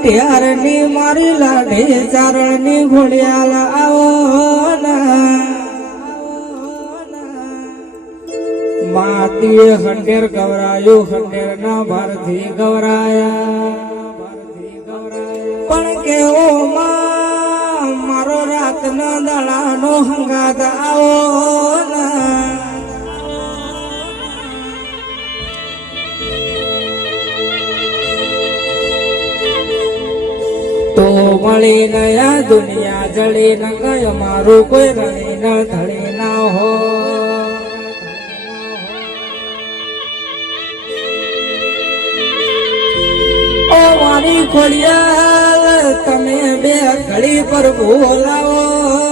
કટિયારની મારી લાડી ચારણની ઘોડિયાલ આવો માતીએ ખંડેર ગવરાયું ખંડેર ના ભારથી ગવરાયા પણ કેવો મારો રાતના દડાનો હંગાત આવો તો મળી નયા દુનિયા જળી ન ગયો મારું કોઈ રણી ન ધળી ના હો ઓ મારી ખોડિયાલ તમે બે ઘડી પર બોલાવો